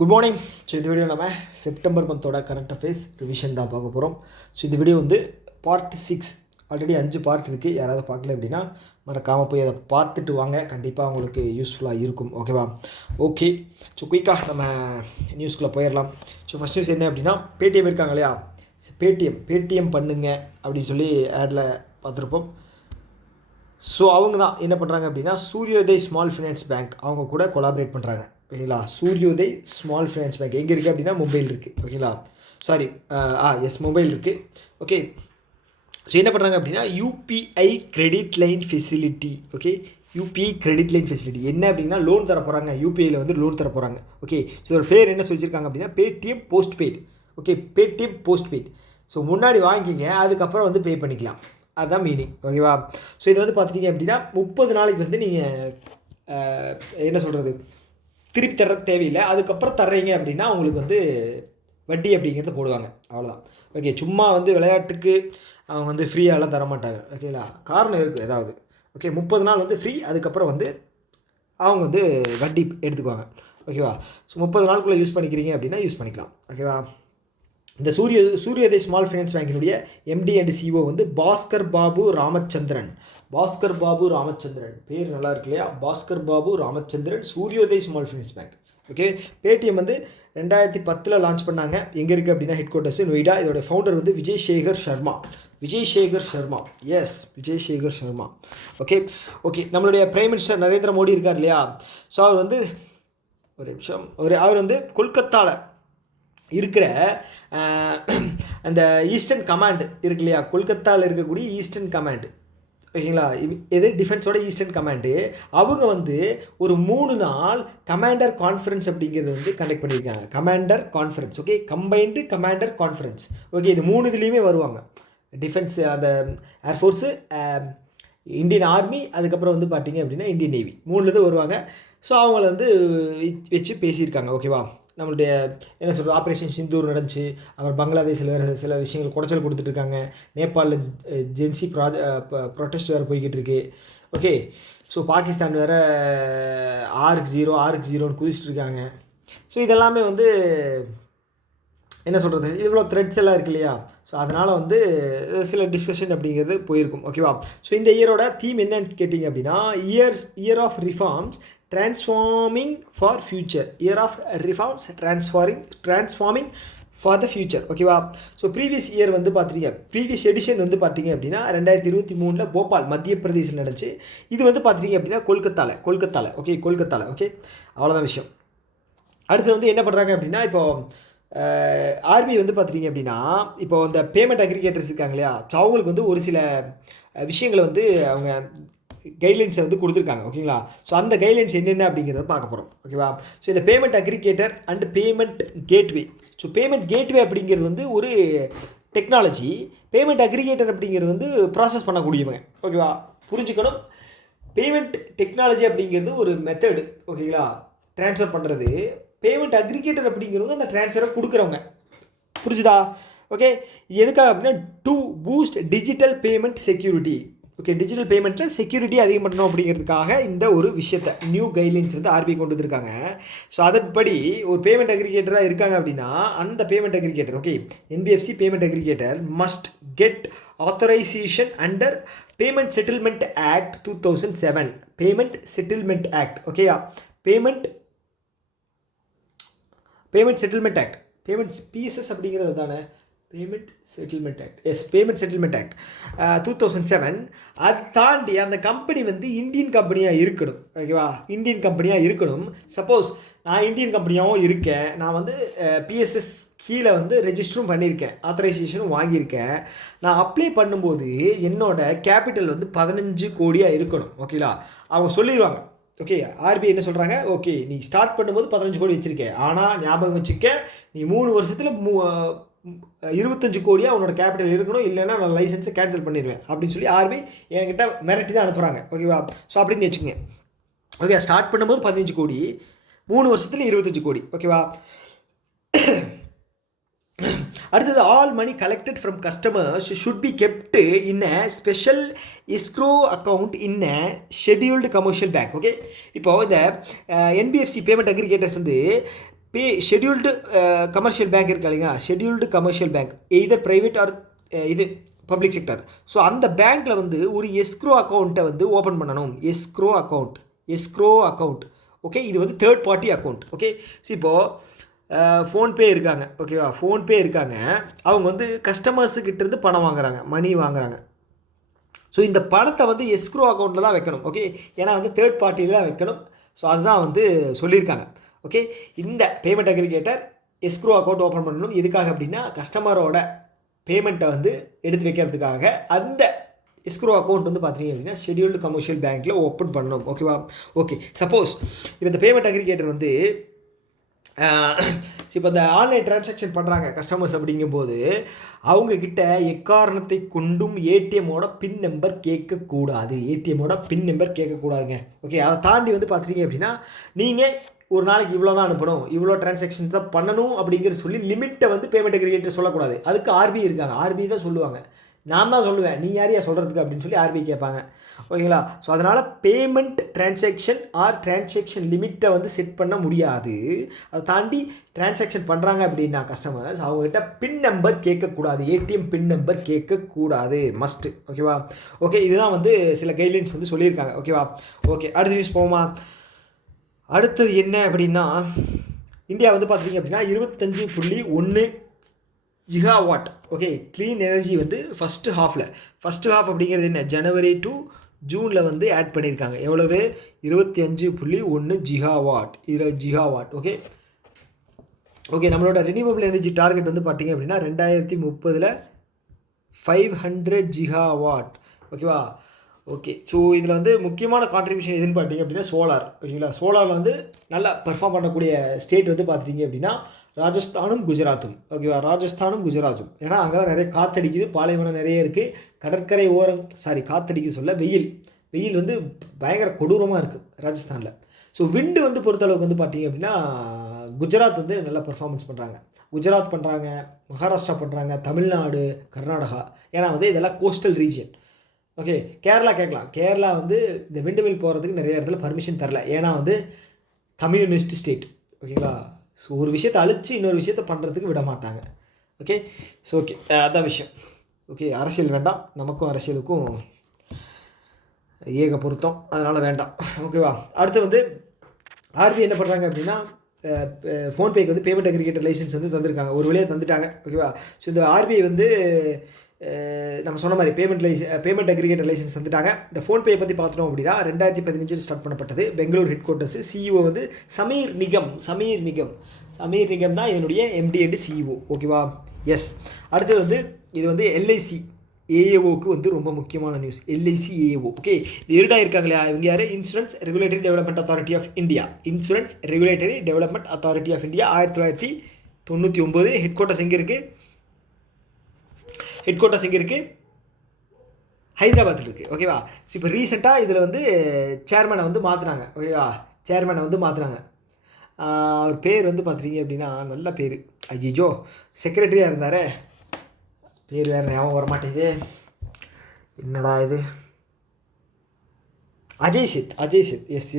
Good morning. So இந்த video நம்ம September மந்தோட current affairs revision தான் பார்க்க போகிறோம். ஸோ இந்த வீடியோ வந்து பார்ட் 6. ஆல்ரெடி 5 பார்ட் இருக்குது. யாராவது பார்க்கல அப்படின்னா மறக்காமல் போய் அதை பார்த்துட்டு வாங்க. கண்டிப்பாக உங்களுக்கு யூஸ்ஃபுல்லாக இருக்கும். ஓகேவா? ஓகே. ஸோ குயிக்காக நம்ம நியூஸ்குள்ளே போயிடலாம். ஸோ ஃபஸ்ட் நியூஸ் என்ன அப்படின்னா, பேடிஎம் இருக்காங்க இல்லையா, பேடிஎம் பண்ணுங்க அப்படின்னு சொல்லி ஆடில் பார்த்துருப்போம். ஸோ அவங்க தான் என்ன பண்ணுறாங்க அப்படின்னா, சூரியோதய் ஸ்மால் ஃபினான்ஸ் பேங்க் அவங்க கூட கொலாபரேட் பண்ணுறாங்க. ஓகேங்களா? சூரியோதய் ஸ்மால் ஃபினான்ஸ் பேங்க் எங்கே இருக்குது அப்படின்னா மும்பையில் இருக்குது. ஓகேங்களா? சாரி, மும்பையில் இருக்குது. ஓகே. ஸோ என்ன பண்ணுறாங்க அப்படின்னா, UPI credit line facility. Okay, UPI credit line facility என்ன அப்படின்னா, லோன் தர போகிறாங்க. யூபிஐயில் வந்து லோன் தர போகிறாங்க. ஓகே. ஸோ ஒரு பேர் என்ன சொல்லியிருக்காங்க அப்படின்னா, Paytm post paid. Okay, Paytm post paid. So முன்னாடி வாங்கிக்கிங்க, அதுக்கப்புறம் வந்து பே பண்ணிக்கலாம். அதுதான் மீனிங். ஓகேவா? ஸோ இது வந்து பார்த்துட்டிங்க அப்படின்னா 30 நாளைக்கு வந்து நீங்கள் என்ன சொல்கிறது, திருப்பி தர்றது தேவையில்லை. அதுக்கப்புறம் தர்றீங்க அப்படின்னா உங்களுக்கு வந்து வட்டி அப்படிங்கிறத போடுவாங்க. அவ்வளோதான். ஓகே. சும்மா வந்து விளையாட்டுக்கு அவங்க வந்து ஃப்ரீயாகலாம் தரமாட்டாங்க. ஓகேங்களா? காரணம் இருக்குது ஏதாவது. ஓகே. 30 நாள் வந்து ஃப்ரீ, அதுக்கப்புறம் வந்து அவங்க வந்து வட்டி எடுத்துக்குவாங்க. ஓகேவா? ஸோ 30 நாளுக்குள்ளே யூஸ் பண்ணிக்கிறீங்க அப்படின்னா யூஸ் பண்ணிக்கலாம். ஓகேவா? இந்த சூரியோதய் ஸ்மால் ஃபைனான்ஸ் பேங்கினுடைய எம்டி அண்ட் சிஓ வந்து பாஸ்கர் பாபு ராமச்சந்திரன். பேர் நல்லா இருக்கு இல்லையா? Bhaskar Babu Ramachandran, Suryoday small finance bank. Okay. Paytm வந்து 2010 லான்ச் பண்ணாங்க. எங்கே இருக்குது அப்படின்னா ஹெட் குவார்ட்டர்ஸ் நொய்டா. இதோட ஃபவுண்டர் வந்து விஜய் சேகர் சர்மா. ஓகே. நம்மளுடைய பிரைம் மினிஸ்டர் நரேந்திர மோடி இருக்கார் இல்லையா? ஸோ அவர் வந்து அவர் வந்து கொல்கத்தாவில் இருக்கிற அந்த ஈஸ்டர்ன் கமாண்ட் இருக்கு இல்லையா, கொல்கத்தாவில் இருக்கக்கூடிய ஈஸ்டர்ன் கமாண்டு. ஓகேங்களா? இது டிஃபென்ஸோட ஈஸ்டர்ன் கமாண்டு. அவங்க வந்து ஒரு 3 நாள் கமாண்டர் கான்ஃபரன்ஸ் அப்படிங்கிறது வந்து கண்டக்ட் பண்ணியிருக்காங்க. Commander conference. Okay, combined commander conference. Okay, இது 3 இதுலேயுமே வருவாங்க. டிஃபென்ஸ், அந்த ஏர்ஃபோர்ஸு, இந்தியன் ஆர்மி, அதுக்கப்புறம் வந்து பார்த்தீங்க அப்படின்னா இந்தியன் நேவி, 3 வருவாங்க. ஸோ அவங்கள வந்து வச்சு பேசியிருக்காங்க. ஓகேவா? நம்மளுடைய என்ன சொல்கிறது, ஆப்ரேஷன் சிந்தூர் நடந்துச்சு. அப்புறம் பங்களாதேஷில் சில விஷயங்கள் குடைச்சல் கொடுத்துட்ருக்காங்க. நேபாளில் ஜென்சி ப்ரொட்டஸ்ட் வேறு போய்கிட்டு இருக்கு. ஓகே. ஸோ பாகிஸ்தான் வேறு 6-0 குதிச்சிட்ருக்காங்க. ஸோ இதெல்லாமே வந்து என்ன சொல்கிறது, இவ்வளோ த்ரெட்ஸ் எல்லாம் இருக்கு இல்லையா? ஸோ அதனால் வந்து சில டிஸ்கஷன் அப்படிங்கிறது போயிருக்கும். ஓகேவா? ஸோ இந்த இயரோட தீம் என்னன்னு கேட்டிங்க அப்படின்னா, year of reforms transforming for future. Year of reforms transforming for the future. ஓகேவா? ஸோ ப்ரீவியஸ் இயர் வந்து பார்த்துட்டீங்க, ப்ரீவியஸ் எடிஷன் வந்து பார்த்தீங்க அப்படின்னா 2023 போபால் மத்திய பிரதேசில் நடந்துச்சு. இது வந்து பார்த்துட்டீங்க அப்படின்னா கொல்கத்தாவில். ஓகே, கொல்கத்தாவில். ஓகே, அவ்வளோதான் விஷயம். அடுத்து வந்து என்ன பண்ணுறாங்க அப்படின்னா, இப்போது ஆர்பி வந்து பார்த்துட்டிங்க அப்படின்னா, இப்போ இந்த பேமெண்ட் அக்ரிகேட்டர்ஸ் இருக்காங்க இல்லையா, ஸோ அவங்களுக்கு வந்து ஒரு சில விஷயங்களை வந்து அவங்க கைட்லைன்ஸை வந்து கொடுத்துருக்காங்க. ஓகேங்களா? ஸோ அந்த கைட்லைன்ஸ் என்னென்ன அப்படிங்கிறத பார்க்க போகிறோம். ஓகேவா? ஸோ இந்த payment aggregator and payment gateway. So payment gateway அப்படிங்கிறது வந்து ஒரு டெக்னாலஜி. பேமெண்ட் அக்ரிகேட்டர் அப்படிங்கிறது வந்து ப்ராசஸ் பண்ணக்கூடியவங்க. ஓகேவா? புரிஞ்சுக்கணும். பேமெண்ட் டெக்னாலஜி அப்படிங்கிறது ஒரு மெத்தடு. ஓகேங்களா? ட்ரான்ஸ்ஃபர் பண்ணுறது. பேமெண்ட் அக்ரிகேட்டர் அப்படிங்கிறது அந்த ட்ரான்ஸ்ஃபரை கொடுக்குறவங்க. புரிஞ்சுதா? ஓகே. எதுக்காக அப்படின்னா, to boost digital payment security. Okay, digital பேமெண்ட்டில் செக்யூரிட்டி அதிகம் பண்ணணும் அப்படிங்கிறதுக்காக இந்த ஒரு விஷயத்தை நியூ கைட்லைன்ஸ் வந்து ஆர்பிஐ கொண்டு வந்திருக்காங்க. ஸோ அதன்படி ஒரு பேமெண்ட் அக்ரிகேட்டராக இருக்காங்க அப்படின்னா, அந்த payment aggregator, okay, NBFC payment aggregator must get authorisation under payment settlement act 2007. Payment settlement act. ஓகேயா? Payment settlement act, payments PSS அப்படிங்கிறது தானே, பேமெண்ட் செட்டில்மெண்ட் ஆக்ட் 2007. அது தாண்டி அந்த கம்பெனி வந்து இந்தியன் கம்பெனியாக இருக்கணும். ஓகேவா? இந்தியன் கம்பெனியாக இருக்கணும். சப்போஸ் நான் இந்தியன் கம்பெனியாகவும் இருக்கேன், நான் வந்து பிஎஸ்எஸ் கீழே வந்து ரெஜிஸ்டரும் பண்ணியிருக்கேன், ஆத்தரைசேஷனும் வாங்கியிருக்கேன். நான் அப்ளை பண்ணும்போது என்னோட கேபிட்டல் வந்து 15 கோடியாக இருக்கணும். ஓகேங்களா? அவங்க சொல்லிடுவாங்க. ஓகே, ஆர்பிஐ என்ன சொல்கிறாங்க, ஓகே நீ ஸ்டார்ட் பண்ணும்போது 15 கோடி வச்சுருக்கேன், ஆனால் ஞாபகம் வச்சுக்க, நீ 3 வருஷத்தில் 25 கோடியாக உன்னோட கேபிட்டல் இருக்கணும், இல்லைன்னா நான் லைசன்ஸை கேன்சல் பண்ணிடுவேன் அப்படின்னு சொல்லி ஆர்பிஐ என்கிட்ட மிரட்டி தான் அனுப்புகிறாங்க. ஓகேவா? ஸோ அப்படின்னு வச்சுக்கோங்க. ஓகே, ஸ்டார்ட் பண்ணும்போது 15 கோடி, 3 வருஷத்தில் 25 கோடி. ஓகேவா? அடுத்தது, all money collected from customers should be kept in a special escrow account in a scheduled commercial bank. Okay, இப்போது இந்த என்பிஎஃப்சி பேமெண்ட் அக்ரிகேட்டர்ஸ் வந்து ஷெட்யூல்டு கமர்ஷியல் பேங்க் இருக்கா இல்லைங்களா, scheduled commercial bank either private or இது public sector. So அந்த பேங்க்கில் வந்து ஒரு எஸ்க்ரோ அக்கௌண்ட்டை வந்து ஓப்பன் பண்ணணும். Escrow account okay. இது வந்து third party account. Okay. So இப்போது ஃபோன்பே இருக்காங்க, ஓகேவா, ஃபோன்பே இருக்காங்க. அவங்க வந்து கஸ்டமர்ஸுக்கிட்டேருந்து பணம் வாங்குறாங்க, மணி வாங்குறாங்க. ஸோ இந்த பணத்தை வந்து எஸ்க்ரோ அக்கௌண்ட்டில் தான் வைக்கணும். ஓகே. ஏன்னா வந்து தேர்ட் பார்ட்டியில் தான் வைக்கணும். ஸோ அதுதான் வந்து சொல்லியிருக்காங்க. ஓகே. இந்த payment aggregator escrow account open பண்ணணும். எதுக்காக அப்படின்னா கஸ்டமரோட பேமெண்ட்டை வந்து எடுத்து வைக்கிறதுக்காக அந்த எஸ்க்ரோ அக்கௌண்ட் வந்து பார்த்தீங்க அப்படின்னா ஷெட்யூல்டு கமர்ஷியல் பேங்க்கில் ஓப்பன் பண்ணணும். ஓகேவா. ஓகே. சப்போஸ் இப்போ இந்த பேமெண்ட் அக்ரிகேட்டர் வந்து இப்போ இந்த ஆன்லைன் ட்ரான்சாக்ஷன் பண்ணுறாங்க கஸ்டமர்ஸ் அப்படிங்கும்போது அவங்கக்கிட்ட எக்காரணத்தை கொண்டும் ஏடிஎம்மோட பின் நம்பர் கேட்கக்கூடாதுங்க. ஓகே. அதை தாண்டி வந்து பார்த்தீங்க அப்படின்னா நீங்கள் ஒரு நாளைக்கு இவ்வளோ தான் அனுப்பணும், இவ்வளோ ட்ரான்சாக்ஷன்ஸ் தான் பண்ணணும் அப்படிங்கிற சொல்லி லிமிட்டை வந்து பேமெண்ட் அக்ரிகேட்டர் சொல்லக்கூடாது. அதுக்கு ஆர்பிஐ இருக்காங்க, ஆர்பிஐ தான் சொல்லுவாங்க. நான் தான் சொல்லுவேன், நீ யாரையா சொல்கிறதுக்கு அப்படின்னு சொல்லி ஆர்பிஐ கேட்பாங்க. ஓகேங்களா. ஸோ அதனால் பேமெண்ட் ட்ரான்சாக்ஷன் ஆர் ட்ரான்சாக்ஷன் லிமிட்டை வந்து செட் பண்ண முடியாது. அதை தாண்டி ட்ரான்சாக்ஷன் பண்ணுறாங்க அப்படின்னா கஸ்டமர்ஸ் அவங்ககிட்ட பின் நம்பர் கேட்கக்கூடாது, ஏடிஎம் பின் நம்பர் கேட்கக்கூடாது, மஸ்ட்டு. ஓகேவா. ஓகே. இதுதான் வந்து சில கைட்லைன்ஸ் வந்து சொல்லியிருக்காங்க. ஓகேவா. ஓகே. அடுத்த நியூஸ் போவோமா. அடுத்தது என்ன அப்படின்னா இந்தியா வந்து பார்த்தீங்க அப்படின்னா 25.1 ஜிகாவாட். ஓகே. க்ளீன் எனர்ஜி வந்து ஃபஸ்ட்டு ஹாஃப் அப்படிங்கிறது என்ன, ஜனவரி டு ஜூனில் வந்து ஆட் பண்ணியிருக்காங்க. எவ்வளவு, 25.1 ஜிகாவாட். ஓகே. ஓகே. நம்மளோட ரினியூவபிள் எனர்ஜி டார்கெட் வந்து பார்த்தீங்க அப்படின்னா 2030 500 ஜிகாவாட். ஓகேவா. ஓகே. ஸோ இதில் வந்து முக்கியமான கான்ட்ரிபியூஷன் எதுன்னு பார்த்தீங்க அப்படின்னா சோலார். ஓகேங்களா. சோலாரில் வந்து நல்லா பெர்ஃபார்ம் பண்ணக்கூடிய ஸ்டேட் வந்து பார்த்துட்டிங்க அப்படின்னா ராஜஸ்தானும் குஜராத்தும். ஓகேவா. ஏன்னா அங்கே தான் நிறைய காற்றடிக்குது, பாலைவனம் நிறைய இருக்குது, கடற்கரை ஓரம் காற்றடிக்குது வெயில் வந்து பயங்கர கொடூரமாக இருக்குது ராஜஸ்தானில். ஸோ விண்டு வந்து பொறுத்தளவுக்கு வந்து பார்த்தீங்க அப்படின்னா குஜராத் வந்து நல்லா பெர்ஃபார்மன்ஸ் பண்ணுறாங்க. குஜராத் பண்ணுறாங்க, மகாராஷ்டிரா பண்ணுறாங்க, தமிழ்நாடு, கர்நாடகா. ஏன்னா வந்து இதெல்லாம் கோஸ்டல் ரீஜியன். ஓகே. கேரளா கேட்கலாம். கேரளா வந்து இந்த விண்டு மில் போகிறதுக்கு நிறைய இடத்துல பர்மிஷன் தரல, ஏன்னா வந்து கம்யூனிஸ்ட் ஸ்டேட். ஓகேங்களா. ஸோ ஒரு விஷயத்தை அழித்து இன்னொரு விஷயத்தை பண்ணுறதுக்கு விட மாட்டாங்க. ஓகே. ஸோ ஓகே, அதான் விஷயம். ஓகே. அரசியல் வேண்டாம், நமக்கும் அரசியலுக்கும் ஏக பொருத்தம், அதனால் வேண்டாம். ஓகேவா. அடுத்து வந்து ஆர்பிஐ என்ன பண்ணுறாங்க அப்படின்னா ஃபோன்பேக்கு வந்து பேமெண்ட் அக்ரிகேட்டர் லைசன்ஸ் வந்து தந்திருக்காங்க, ஒரு வழியாக தந்துட்டாங்க. ஓகேவா. ஸோ இந்த ஆர்பிஐ வந்து நம்ம சொன்ன மாதிரி பேமெண்ட் அக்ரிகேட்டர் லைசன்ஸ் தந்துட்டாங்க. இந்த ஃபோன்பே பற்றி பார்த்தோம் அப்படின்னா 2015 ஸ்டார்ட் பண்ணப்பட்டது. Bangalore head quarters. சிஇஓ வந்து சமீர் நிகம் தான் இதனுடைய எம்டி அண்ட் சிஇஓ. ஓகேவா. எஸ். அடுத்தது வந்து இது வந்து எல்ஐசி ஏஏஓக்கு வந்து ரொம்ப முக்கியமான நியூஸ். LIC AAO. ஓகே. இருடா இருக்காங்க இல்லையா, இவங்க யார், insurance regulatory development authority of India. 1999 headquarters எங்கே இருக்குது, ஹைதராபாத்தில் இருக்குது. ஓகேவா. ஸோ இப்போ ரீசெண்டாக இதில் வந்து சேர்மனை வந்து மாற்றுறாங்க. ஓகேவா. அவர் பேர் வந்து பார்த்துட்டிங்க அப்படின்னா நல்ல பேர், ஐயோ செக்ரட்டரியாக இருந்தார், பேர் வேறு ஞாபகம் வர மாட்டேங்குது, என்னடா இது, அஜய் சேத். எஸ்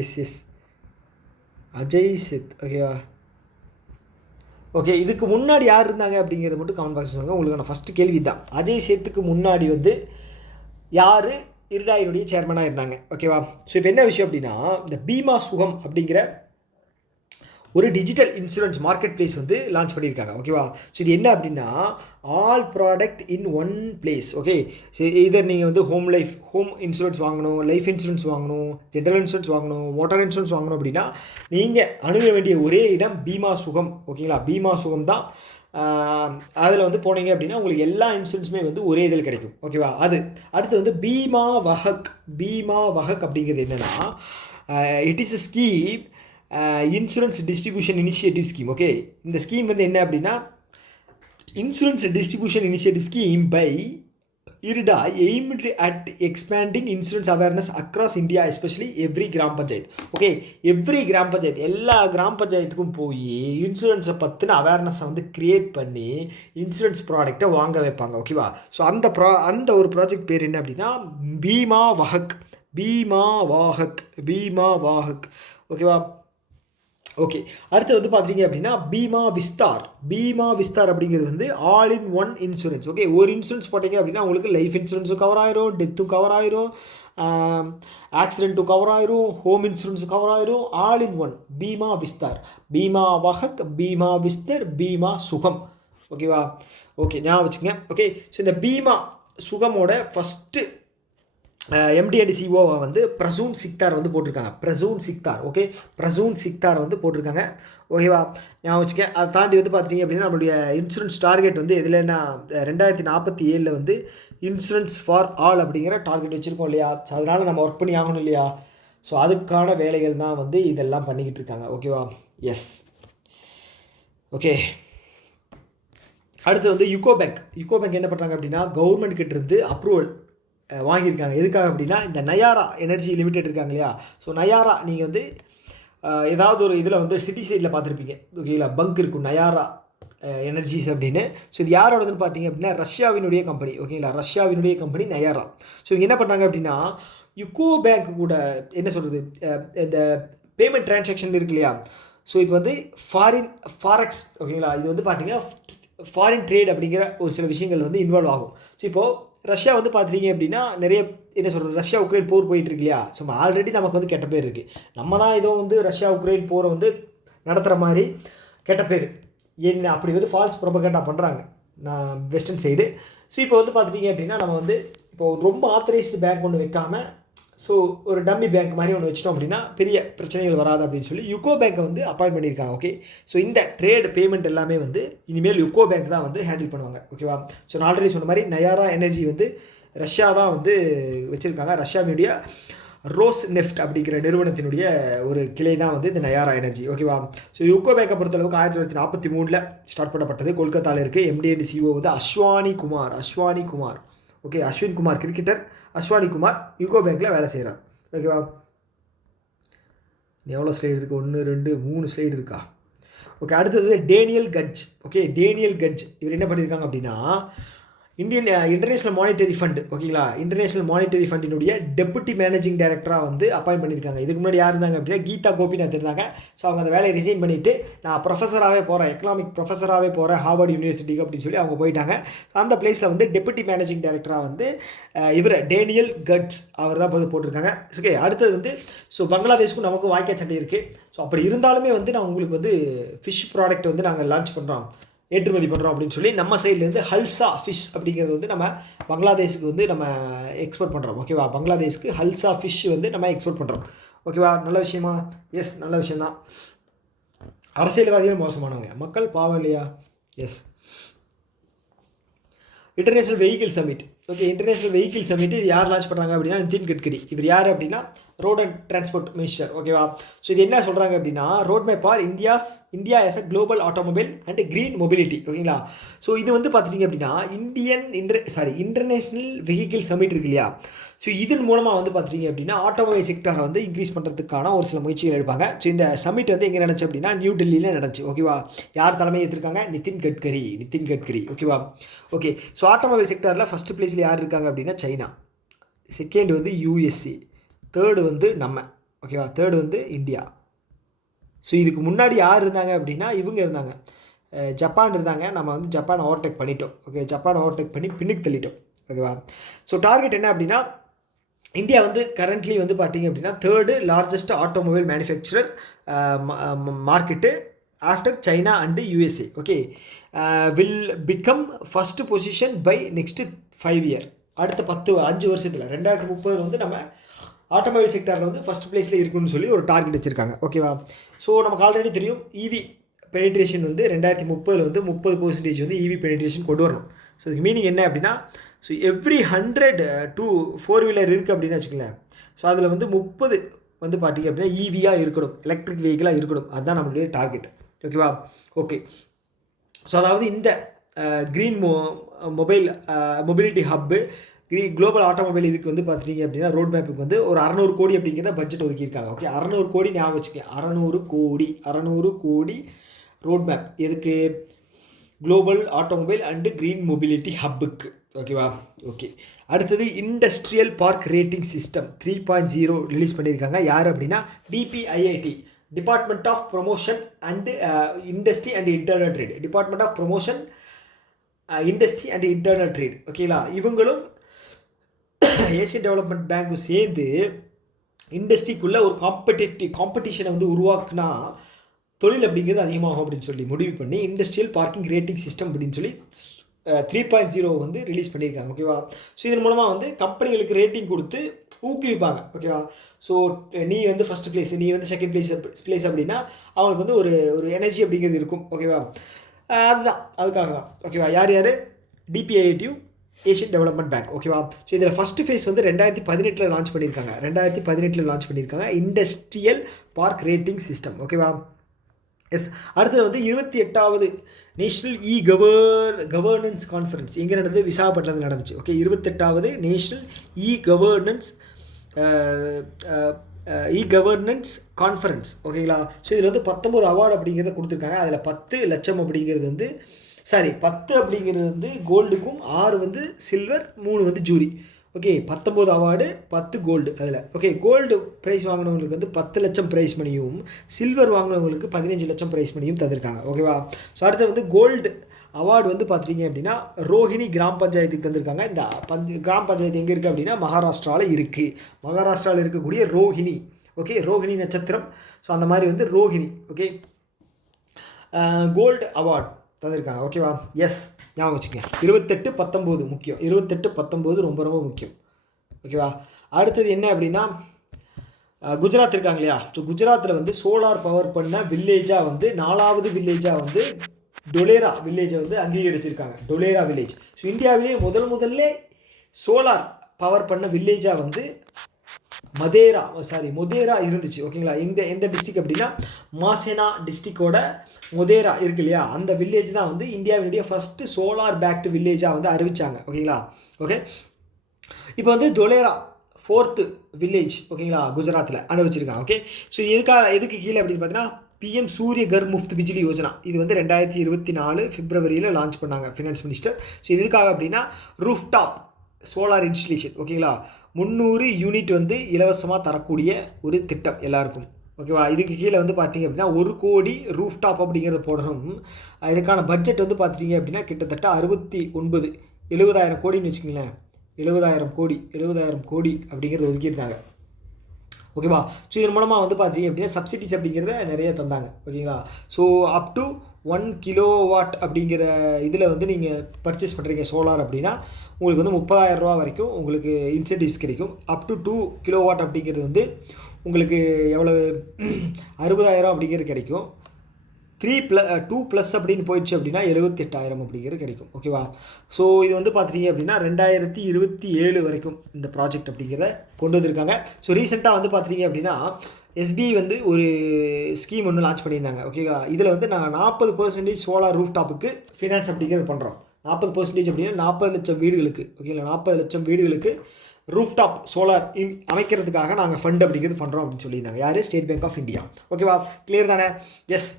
அஜய் சேத். ஓகேவா. ஓகே. இதுக்கு முன்னாடி யார் இருந்தாங்க அப்படிங்கிறத மட்டும் கமெண்ட் பாக்ஸ் சொல்லுங்கள். உங்களுக்கு நான் ஃபஸ்ட்டு கேள்வி தான், அஜய் சேத்துக்கு முன்னாடி வந்து யார் இருடாயினுடைய சேர்மனாக இருந்தாங்க. ஓகேவா. ஸோ இப்போ என்ன விஷயம் அப்படின்னா இந்த பீமா சுகம் அப்படிங்கிற ஒரு டிஜிட்டல் இன்சூரன்ஸ் மார்க்கெட் பிளேஸ் வந்து லான்ச் பண்ணியிருக்காங்க. ஓகேவா. ஸோ இது என்ன அப்படின்னா all product in one place. Okay. So இதர் நீங்கள் வந்து ஹோம் இன்சூரன்ஸ் வாங்கணும், லைஃப் இன்சூரன்ஸ் வாங்கணும், ஜென்ரல் இன்சூரன்ஸ் வாங்கணும், மோட்டார் இன்சூரன்ஸ் வாங்கணும் அப்படின்னா நீங்கள் அணுக வேண்டிய ஒரே இடம் பீமா சுகம். ஓகேங்களா. பீமா சுகம் தான். அதில் வந்து போனீங்க அப்படின்னா உங்களுக்கு எல்லா இன்சூரன்ஸுமே வந்து ஒரே இதில் கிடைக்கும். ஓகேவா. அடுத்து வந்து பீமா வஹக் அப்படிங்கிறது என்னென்னா it is a scheme, insurance distribution initiative scheme. Okay. இந்த ஸ்கீம் வந்து என்ன அப்படின்னா insurance distribution initiative scheme by IRDA aimed at expanding insurance awareness across India, especially every கிராம பஞ்சாயத்து. ஓகே. எவ்ரி கிராம பஞ்சாயத்து, எல்லா கிராம பஞ்சாயத்துக்கும் போய் இன்சூரன்ஸை பற்றின அவேர்னஸை வந்து க்ரியேட் பண்ணி இன்சூரன்ஸ் ப்ராடக்டை வாங்க வைப்பாங்க. ஓகேவா. ஸோ அந்த ஒரு ப்ராஜெக்ட் பேர் என்ன அப்படின்னா பீமா வாஹக். ஓகேவா. ஓகே, அடுத்து வந்து பார்த்தீங்க அப்படின்னா பீமா விஸ்தார். பீமா விஸ்தார் அப்படிங்கிறது வந்து all in one insurance. Okay, ஒரு இன்சூரன்ஸ் போட்டிங்க அப்படின்னா உங்களுக்கு லைஃப் இன்சூரன்ஸும் கவர் ஆயிரும், டெத்தும் கவர் ஆயிரும், ஆக்சிடென்ட்டும் கவர் ஆயிரும், ஹோம் இன்சூரன்ஸும் கவர் ஆயிரும், all in one. Bima Vistaar, Bima Vahak, Bima Vistar, Bima Sugam. ஓகேவா? ஓகே, ஞாபகம் வச்சுங்க. ஓகே, ஸோ இந்த பீமா சுகமோட ஃபஸ்ட்டு எம்டி அண்ட் சிஓவை வந்து பிரசூன் சிக்தார் வந்து போட்டிருக்காங்க. பிரசூன் சிக்தார். ஓகே, பிரசூன் சிக்தார் வந்து போட்டிருக்காங்க. ஓகேவா? ஞாபகம் வச்சுக்க. அதை தாண்டி வந்து பார்த்தீங்க அப்படின்னா நம்மளுடைய இன்சூரன்ஸ் டார்கெட் வந்து எதுலன்னா 2047 வந்து இன்சூரன்ஸ் ஃபார் ஆல் அப்படிங்கிற டார்கெட் வச்சுருக்கோம் இல்லையா? ஸோ அதனால் நம்ம ஒர்க் பண்ணி ஆகணும் இல்லையா? ஸோ அதுக்கான வேலைகள் தான் வந்து இதெல்லாம் பண்ணிக்கிட்டு இருக்காங்க. ஓகேவா? எஸ். ஓகே, அடுத்து வந்து யுகோ பேங்க். யுகோ பேங்க் என்ன பண்ணுறாங்க அப்படின்னா கவர்மெண்ட் கிட்டேருந்து அப்ரூவல் வாங்கியிருக்காங்க. எதுக்காக அப்படின்னா இந்த நயாரா எனர்ஜி லிமிடெட் இருக்காங்க இல்லையா? ஸோ நயாரா நீங்கள் வந்து ஏதாவது ஒரு இதில் வந்து சிட்டி சைடில் பார்த்துருப்பீங்க. ஓகேங்களா? பங்க் இருக்கும் நயாரா எனர்ஜிஸ் அப்படின்னு. ஸோ இது யாரோடதுன்னு பார்த்தீங்க அப்படின்னா ரஷ்யாவினுடைய கம்பெனி. ஓகேங்களா? ரஷ்யாவினுடைய கம்பெனி நயாரா. ஸோ இவங்க என்ன பண்ணுறாங்க அப்படின்னா யுகோ பேங்க் கூட என்ன சொல்கிறது இந்த பேமெண்ட் ட்ரான்சாக்ஷன் இருக்கு இல்லையா? ஸோ இப்போ வந்து ஃபாரெக்ஸ். ஓகேங்களா? இது வந்து பார்த்தீங்கன்னா ஃபாரின் ட்ரேட் அப்படிங்கிற ஒரு சில விஷயங்கள் வந்து இன்வால்வ் ஆகும். ஸோ இப்போது ரஷ்யா வந்து பார்த்துட்டிங்க அப்படின்னா நிறைய என்ன சொல்கிறது ரஷ்யா உக்ரைன் போர் போயிட்டு இருக்கு இல்லையா? ஸோ ஆல்ரெடி நமக்கு வந்து கெட்ட பேர் இருக்குது. நம்ம தான் ஏதோ வந்து ரஷ்யா உக்ரைன் போரை வந்து நடத்துகிற மாதிரி கெட்ட பேர் என்ன அப்படி வந்து ஃபால்ஸ் ப்ரொபகண்டா பண்ணுறாங்க நான் வெஸ்டர்ன் சைடு. ஸோ இப்போ வந்து பார்த்துட்டிங்க அப்படின்னா நம்ம வந்து இப்போது ரொம்ப ஆத்தரைஸ்டு பேங்க் ஒன்று வைக்காமல் ஸோ ஒரு டம்மி பேங்க் மாதிரி ஒன்று வச்சிட்டோம் அப்படின்னா பெரிய பிரச்சனைகள் வராது அப்படின்னு சொல்லி யுகோ பேங்க்கை வந்து அப்பாயிண்ட் பண்ணியிருக்காங்க. ஓகே, ஸோ இந்த ட்ரேட் பேமெண்ட் எல்லாமே வந்து இனிமேல் யுகோ பேங்க் தான் வந்து ஹேண்டில் பண்ணுவாங்க. ஓகேவா? ஸோ நான் ஆல்ரெடி சொன்ன மாதிரி நயாரா எனர்ஜி வந்து ரஷ்யா தான் வந்து வச்சுருக்காங்க. ரஷ்யாவினுடைய ரோஸ் நெஃப்ட் அப்படிங்கிற நிறுவனத்தினுடைய ஒரு கிளை தான் வந்து இந்த நயாரா எனர்ஜி. ஓகேவா? ஸோ யுகோ பேங்கை பொறுத்தளவுக்கு 1943 ஸ்டார்ட் பண்ணப்பட்டது. கொல்கத்தாவில் இருக்குது. எம்டி அண்ட் சிஓ வந்து அஸ்வானி குமார். ஓகே, அஸ்வின் குமார் கிரிக்கெட்டர் அஸ்வானி குமார் யுகோ பேங்க்கில் வேலை செய்கிறார். ஓகேவா? எவ்வளோ ஸ்லைடு இருக்குது? 1 2 3 ஸ்லைடு இருக்கா? ஓகே, அடுத்தது Daniel Kutch. Okay, Daniel Kutch இவர் என்ன பண்ணியிருக்காங்க அப்படின்னா இன்டர்நேஷ்னல் மானிட்டரி ஃபண்ட். ஓகேங்களா? இன்டர்நேஷ்னல் மானிட்டரி ஃபண்டினுடைய டெபுட்டி மேனேஜிங் டைரக்டராக வந்து அப்பாயிண்ட் பண்ணியிருக்காங்க. இதுக்கு முன்னாடி யார் இருந்தாங்க அப்படின்னா கீதா கோபிநாத் இருந்தாங்க. ஸோ அவங்க அந்த வேலையை ரிசைன் பண்ணிவிட்டு நான் ப்ரொஃபஸராகவே போகிறேன், எக்கனாமிக் ப்ரொஃபஸராகவே போகிறேன் ஹார்வர்ட் யூனிவர்சிட்டிக்கு அப்படின்னு சொல்லி அவங்க போயிட்டாங்க. அந்த பிளேஸில் வந்து டெபுட்டி மேனேஜிங் டைரக்டராக வந்து இவர் டேனியல் கட்ஸ் அவர் தான் போட்டிருக்காங்க. ஓகே, அடுத்தது வந்து ஸோ பங்களாதேஷ்க்கும் நமக்கும் வாய்க்கா சண்டை இருக்குது. ஸோ அப்படி இருந்தாலுமே வந்து நான் உங்களுக்கு வந்து ஃபிஷ் ப்ராடக்ட் வந்து நாங்கள் லான்ச் பண்ணுறோம், ஏற்றுமதி பண்ணுறோம் அப்படின்னு சொல்லி நம்ம சைட்லேருந்து ஹல்சா ஃபிஷ் அப்படிங்கிறது வந்து நம்ம பங்களாதேஷுக்கு வந்து நம்ம எக்ஸ்போர்ட் பண்ணுறோம். ஓகேவா? பங்களாதேஷ்க்கு ஹல்சா ஃபிஷ் வந்து நம்ம எக்ஸ்போர்ட் பண்ணுறோம். ஓகேவா? நல்ல விஷயமா? எஸ், நல்ல விஷயந்தான். அரசியல்வாதிகள் மோசமானவங்க, மக்கள் பாவம் இல்லையா? Yes. International vehicle summit. Okay, international vehicle summit யார் லான்ச் பண்ணுறாங்க அப்படின்னா நிதின் கட்கரி. இவர் யார் அப்படின்னா ரோட் அண்ட் டிரான்ஸ்போர்ட் மினிஸ்டர். ஓகேவா? ஸோ இது என்ன சொல்கிறாங்க அப்படின்னா road map for India as a global automobile and green mobility. ஓகேங்களா? ஸோ இது வந்து பார்த்துட்டிங்க அப்படின்னா இன்டர்நேஷ்னல் வெஹிக்கிள் சமிட் இருக்கு இல்லையா? ஸோ இதன் மூலமாக வந்து பார்த்துட்டிங்க அப்படின்னா ஆட்டோமொபைல் செக்டரை வந்து இன்க்ரீஸ் பண்ணுறதுக்கான ஒரு சில முயற்சிகள் எடுப்பாங்க. ஸோ இந்த சமிட் வந்து எங்கே நடந்துச்சு அப்படின்னா நியூ டெல்லியில் நடந்துச்சு. ஓகேவா? யார் தலைமை ஏற்றிருக்காங்க? நிதின் கட்கரி. ஓகேவா? ஓகே, ஸோ ஆட்டோமொபைல் செக்டரில் ஃபஸ்ட்டு பிளேஸில் யார் இருக்காங்க அப்படின்னா சைனா, செகண்ட் வந்து யூஎஸ்ஏ, தேர்டு வந்து நம்ம. ஓகேவா? தேர்டு வந்து இந்தியா. ஸோ இதுக்கு முன்னாடி யார் இருந்தாங்க அப்படின்னா இவங்க இருந்தாங்க, ஜப்பான் இருந்தாங்க. நம்ம வந்து ஜப்பான் ஓவர்டேக் பண்ணிட்டோம். ஓகே, ஜப்பான் ஓவர்டேக் பண்ணி பின்னுக்கு தள்ளிட்டோம். ஓகேவா? ஸோ டார்கெட் என்ன அப்படின்னா இந்தியா வந்து கரண்ட்லி வந்து பார்த்திங்க அப்படின்னா third largest automobile manufacturer market after China and USA. Okay, will become first position by next 5 year. அடுத்த 5 வருஷத்தில் 2030 வந்து நம்ம ஆட்டோமொபைல் செக்டரில் வந்து ஃபஸ்ட் பிளேஸில் இருக்குன்னு சொல்லி ஒரு டார்கெட் வச்சுருக்காங்க. ஓகேவா? ஸோ நமக்கு ஆல்ரெடி தெரியும் இவி பெனிட்ரேஷன் வந்து 2030 வந்து 30% வந்து இவி பெனிட்ரேஷன் கொண்டு வரணும். ஸோ இதுக்கு மீனிங் என்ன அப்படின்னா ஸோ எவ்ரி 100 to 4 வீலர் இருக்குது அப்படின்னு வச்சுக்கோங்களேன். ஸோ அதில் வந்து 30 வந்து பார்த்திங்க அப்படின்னா ஈவியாக இருக்கணும், எலக்ட்ரிக் வெஹிக்கிளாக இருக்கணும். அதுதான் நம்மளுடைய டார்கெட். ஓகேவா? ஓகே, ஸோ அதாவது இந்த green mobility hub global automobile இதுக்கு வந்து பார்த்துட்டிங்க அப்படின்னா ரோட் மேப்புக்கு வந்து ஒரு 600 கோடி அப்படிங்கிறத பட்ஜெட் ஒதுக்கியிருக்காங்க. ஓகே, 600 கோடி ஞாபகம் வச்சுக்கேன். 600 கோடி ரோட் மேப் எதுக்கு? Global automobile and green mobility ஹப்புக்கு. ஓகேவா? ஓகே, அடுத்தது industrial park rating system 3.0 release பண்ணியிருக்காங்க. யார் அப்படின்னா DPIIT, department of promotion and industry and internal trade, department of promotion industry and internal trade. ஓகேங்களா, இவங்களும் ஏசியன் டெவலப்மெண்ட் பேங்க்கும் சேர்ந்து இண்டஸ்ட்ரிக்குள்ளே ஒரு காம்படிஷனை வந்து உருவாக்குனா தொழில் அப்படிங்கிறது அதிகமாகும் அப்படின்னு சொல்லி முடிவு பண்ணி இண்டஸ்ட்ரியல் பார்க்கிங் ரேட்டிங் சிஸ்டம் அப்படின்னு சொல்லி 3.0 வந்து ரிலீஸ் பண்ணியிருக்காங்க. ஓகேவா, ஸோ இதன் மூலமாக வந்து கம்பெனிகளுக்கு ரேட்டிங் கொடுத்து ஊக்குவிப்பாங்க. ஓகேவா, ஸோ நீ வந்து ஃபஸ்ட் பிளேஸ், நீ வந்து செகண்ட் பிளேஸ் அப்படின்னா அவங்களுக்கு வந்து ஒரு எனர்ஜி அப்படிங்கிறது இருக்கும். ஓகேவா, அதுதான் அதுக்காக தான். ஓகேவா, யார் டிபிஐடியூ ஏஷியன் டெவலப்மெண்ட் பேங்க். ஓகேவா, ஸோ இதில் ஃபஸ்ட்டு ஃபேஸ் வந்து 2018 லான்ச் பண்ணியிருக்காங்க இண்டஸ்ட்ரியல் பார்க் ரேட்டிங் சிஸ்டம். ஓகேவா, எஸ். அடுத்தது வந்து 28வது நேஷ்னல் கவர்னன்ஸ் கான்ஃபரன்ஸ் எங்கே நடந்தது? விசாகப்பட்டினத்தில் நடந்துச்சு. ஓகே, 28வது நேஷ்னல் கவர்னன்ஸ் கான்ஃபரன்ஸ். ஓகேங்களா, ஸோ இதில் வந்து 19 அவார்டு அப்படிங்கிறத கொடுத்துருக்காங்க. அதில் 10 லட்சம் அப்படிங்கிறது வந்து 10 அப்படிங்கிறது வந்து கோல்டுக்கும், 6 வந்து சில்வர், 3 வந்து ஜூரி. ஓகே, 19 அவார்டு, 10 கோல்டு அதில். ஓகே, கோல்டு ப்ரைஸ் வாங்கினவங்களுக்கு வந்து 10 லட்சம் ப்ரைஸ் மணியும், சில்வர் வாங்கினவங்களுக்கு 15 லட்சம் ப்ரைஸ் மணியும் தந்திருக்காங்க. ஓகேவா, ஸோ அடுத்து வந்து கோல்டு அவார்டு வந்து பார்த்தீங்க அப்படின்னா ரோஹிணி கிராம் பஞ்சாயத்துக்கு தந்திருக்காங்க. இந்த கிராம் பஞ்சாயத்து எங்கே இருக்குது அப்படின்னா மகாராஷ்டிராவில் இருக்குது. மகாராஷ்டிராவில் இருக்கக்கூடிய ரோஹிணி. ஓகே, ரோஹிணி நட்சத்திரம். ஸோ அந்த மாதிரி வந்து ரோஹிணி. ஓகே, கோல்டு அவார்டு தந்திருக்காங்க. ஓகேவா, எஸ், ஞாபகம் வச்சுக்கங்க. 28-19 முக்கியம். 28-19 ரொம்ப ரொம்ப முக்கியம். ஓகேவா, அடுத்தது என்ன அப்படின்னா குஜராத் இருக்காங்க இல்லையா, ஸோ குஜராத்தில் வந்து சோலார் பவர் பண்ண வில்லேஜாக வந்து 4வது வில்லேஜாக வந்து டொலேரா வில்லேஜை வந்து அங்கீகரிச்சிருக்காங்க. டொலேரா வில்லேஜ். ஸோ இந்தியாவிலேயே முதல்ல சோலார் பவர் பண்ண வில்லேஜாக வந்து மொதேரா இருந்துச்சு. ஓகேங்களா, எந்த டிஸ்ட்ரிக் அப்படின்னா மாசேனா டிஸ்ட்ரிக்டோட மொதேரா இருக்கு இல்லையா, அந்த வில்லேஜ் தான் வந்து இந்தியாவினுடைய ஃபஸ்ட்டு சோலார் பேக்டு வில்லேஜாக வந்து அறிவிச்சாங்க. ஓகேங்களா, ஓகே, இப்போ வந்து டொலேரா 4th வில்லேஜ். ஓகேங்களா, குஜராத்தில் அனுபவிச்சிருக்காங்க. ஓகே, ஸோ எதுக்கு கீழே அப்படின்னு பார்த்தீங்கன்னா பிஎம் சூரிய கர் முஃப்த் பிஜிலி யோஜனா. இது வந்து 2024 பிப்ரவரியில் லான்ச் பண்ணாங்க ஃபினான்ஸ் மினிஸ்டர். ஸோ எதுக்காக அப்படின்னா ரூஃப்டாப் சோலார் இன்ஸ்டலேஷன். ஓகேங்களா, 300 யூனிட் வந்து இலவசமாக தரக்கூடிய ஒரு திட்டம் எல்லாருக்கும். ஓகேவா, இதுக்கு கீழே வந்து பார்த்தீங்க அப்படின்னா 1 கோடி ரூஃப்டாப் அப்படிங்கிறத போடணும். இதுக்கான பட்ஜெட் வந்து பார்த்தீங்க அப்படின்னா கிட்டத்தட்ட 70,000 கோடின்னு வச்சுக்கோங்களேன். 70,000 கோடி அப்படிங்கிறத ஒதுக்கியிருந்தாங்க. ஓகேவா, ஸோ இதன் மூலமாக வந்து பார்த்தீங்க அப்படின்னா சப்சிடிஸ் அப்படிங்கிறத நிறைய தந்தாங்க. ஓகேங்களா, ஸோ அப் டு 1 கிலோவாட் அப்படிங்கிற இதில் வந்து நீங்கள் பர்ச்சேஸ் பண்ணுறீங்க சோலார் அப்படின்னா உங்களுக்கு வந்து 30,000 ரூபா வரைக்கும் உங்களுக்கு இன்சென்டிவ்ஸ் கிடைக்கும். அப் டு 2 கிலோவாட் அப்படிங்கிறது வந்து உங்களுக்கு எவ்வளவு 60,000 அப்படிங்கிறது கிடைக்கும். 2+ அப்படின்னு போயிடுச்சு அப்படின்னா 78,000 அப்படிங்கிறது கிடைக்கும். ஓகேவா, ஸோ இது வந்து பார்த்துட்டிங்க அப்படின்னா 2027 வரைக்கும் இந்த ப்ராஜெக்ட் அப்படிங்கிறத கொண்டு வந்திருக்காங்க. ஸோ ரீசெண்டாக வந்து பார்த்துட்டிங்க அப்படின்னா எஸ்பிஐ வந்து ஒரு ஸ்கீம் ஒன்று லான்ச் பண்ணியிருந்தாங்க. ஓகேவா, இதில் வந்து நாங்கள் 40% சோலார் ரூஃப் டாப்புக்கு ஃபினான்ஸ் அப்படிங்கிறது பண்ணுறோம். 40% அப்படின்னா 40 லட்சம் வீடுகளுக்கு. ஓகேங்களா, 40 லட்சம் வீடுகளுக்கு ரூஃப்டாப் சோலார் அமைக்கிறதுக்காக நாங்கள் ஃபண்ட் அப்படிங்கிறது பண்ணுறோம் அப்படின்னு சொல்லியிருந்தாங்க. யார்? State bank of India. ஓகேவா, கிளியர் தானே? எஸ்.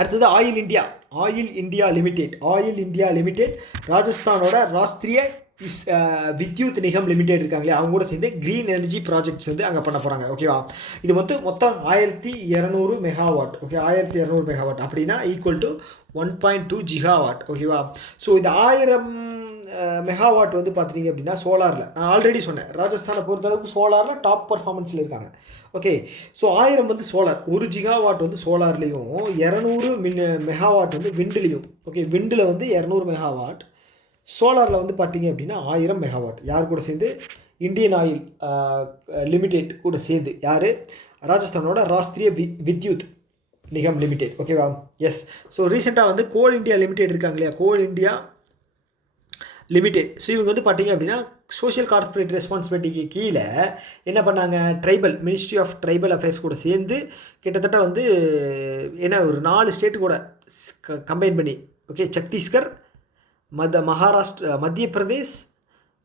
அடுத்தது ஆயில் இந்தியா லிமிடெட் ராஜஸ்தானோட ராஷ்ட்ரிய வித்யுத் நிகம் லிமிடெட் இருக்காங்களே அவங்க கூட சேர்ந்து க்ரீன் எனர்ஜி ப்ராஜெக்ட்ஸ் வந்து அங்கே பண்ண போகிறாங்க. ஓகேவா, இது வந்து மொத்தம் 1200 மெகாவாட். ஓகே, 1200 மெகாவாட் அப்படின்னா ஈக்குவல் டு 1.2 ஜிகாவாட். ஓகேவா, ஸோ இந்த 1000 மெகாவாட் வந்து பார்த்துட்டிங்க அப்படின்னா சோலாரில் நான் ஆல்ரெடி சொன்னேன் ராஜஸ்தானை பொறுத்தளவுக்கு சோலாரில் டாப் பர்ஃபார்மன்ஸில் இருக்காங்க. ஓகே, ஸோ 1000 வந்து சோலார், 1 ஜிகாவாட் வந்து சோலார்லேயும் 200 மெகாவாட் வந்து விண்டுலேயும். ஓகே, விண்டில் வந்து 200 மெகாவாட், சோலாரில் வந்து பார்த்தீங்க அப்படின்னா 1000 மெகாவாட். யார் கூட சேர்ந்து? இந்தியன் ஆயில் லிமிடெட் கூட சேர்ந்து. யார்? ராஜஸ்தானோட ராஷ்ட்ரிய வித்யுத் நிகம் லிமிடெட். ஓகேவா, எஸ். ஸோ ரீசெண்டாக வந்து கோல் இந்தியா லிமிடெட் இருக்காங்க இல்லையா, கோல் இந்தியா லிமிடெட். ஸோ இவங்க வந்து பார்த்தீங்க அப்படின்னா சோஷியல் கார்பரேட் ரெஸ்பான்சிபிலிட்டிக்கு கீழே என்ன பண்ணாங்க, மினிஸ்ட்ரி ஆஃப் ட்ரைபல் அஃபேர்ஸ் கூட சேர்ந்து கிட்டத்தட்ட வந்து என்ன ஒரு 4 ஸ்டேட்டு கூட கம்பைன் பண்ணி. ஓகே, சத்தீஸ்கர், மத்திய பிரதேஷ்,